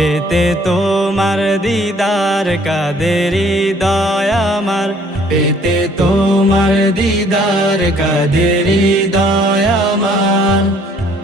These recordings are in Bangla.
পেতে তোমার দিদার কাদেরি দয়ামার পেতে তোমার দিদার কাদেরি দয়ামার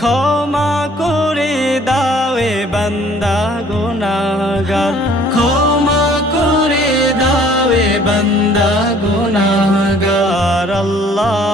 ক্ষমা করে দাওয়ে বান্দা গুনাগার ক্ষমা করে দাওয়ে বান্দা গুনাগার আল্লাহ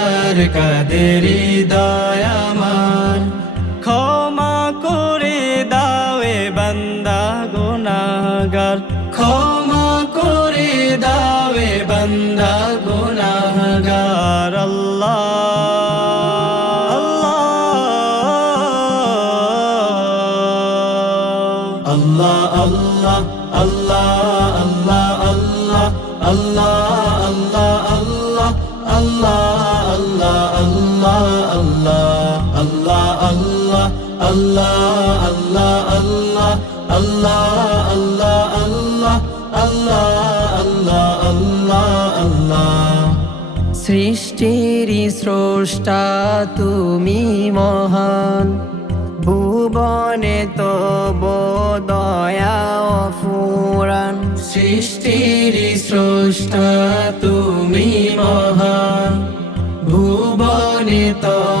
কাদেরি দয়ামান ক্ষমা করে দাও এ বান্দা গোনাগার ক্ষমা করে দাও এ বান্দা গোনাগার আল্লাহ Allah, Allah, Allah. আল্লাহ আল্লাহ আল্লাহ আল্লাহ আল্লাহ আল্লাহ আল্লাহ সৃষ্টির স্রষ্টা তুমি মহান। ভুবনে তব দয়া অফুরান। সৃষ্টির স্রষ্টা তুমি মহান। ভুবনে তব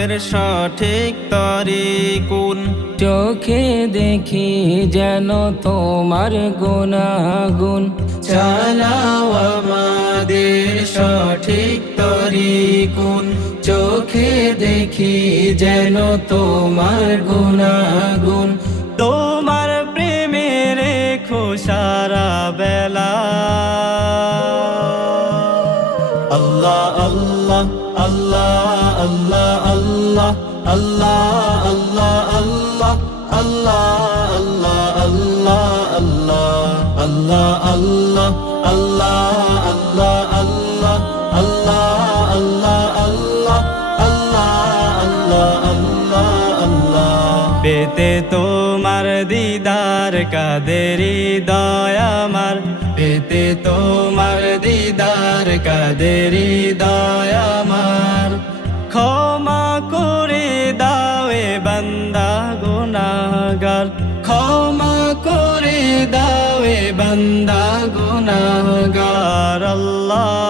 আমাদের সঠিক তরিকুন। চোখে দেখি যেন তোমার গুণাগুণ। চালাও আমাদের সঠিক তরিকুন। চোখে দেখি যেন তোমার গুণাগুণ। তোমার প্রেমে রেখো সারা বেলা। আল্লাহ আল্লাহ আল্লাহ আল্লাহ। তোমার দিদার কাদেরি দয়ামার পেতে তোমার দিদার কাদেরি দয়ামার ক্ষমা করে দাওয়ে বান্দা গুনাগার ক্ষমা করে দাওয়ে বান্দা গুনাগার আল্লাহ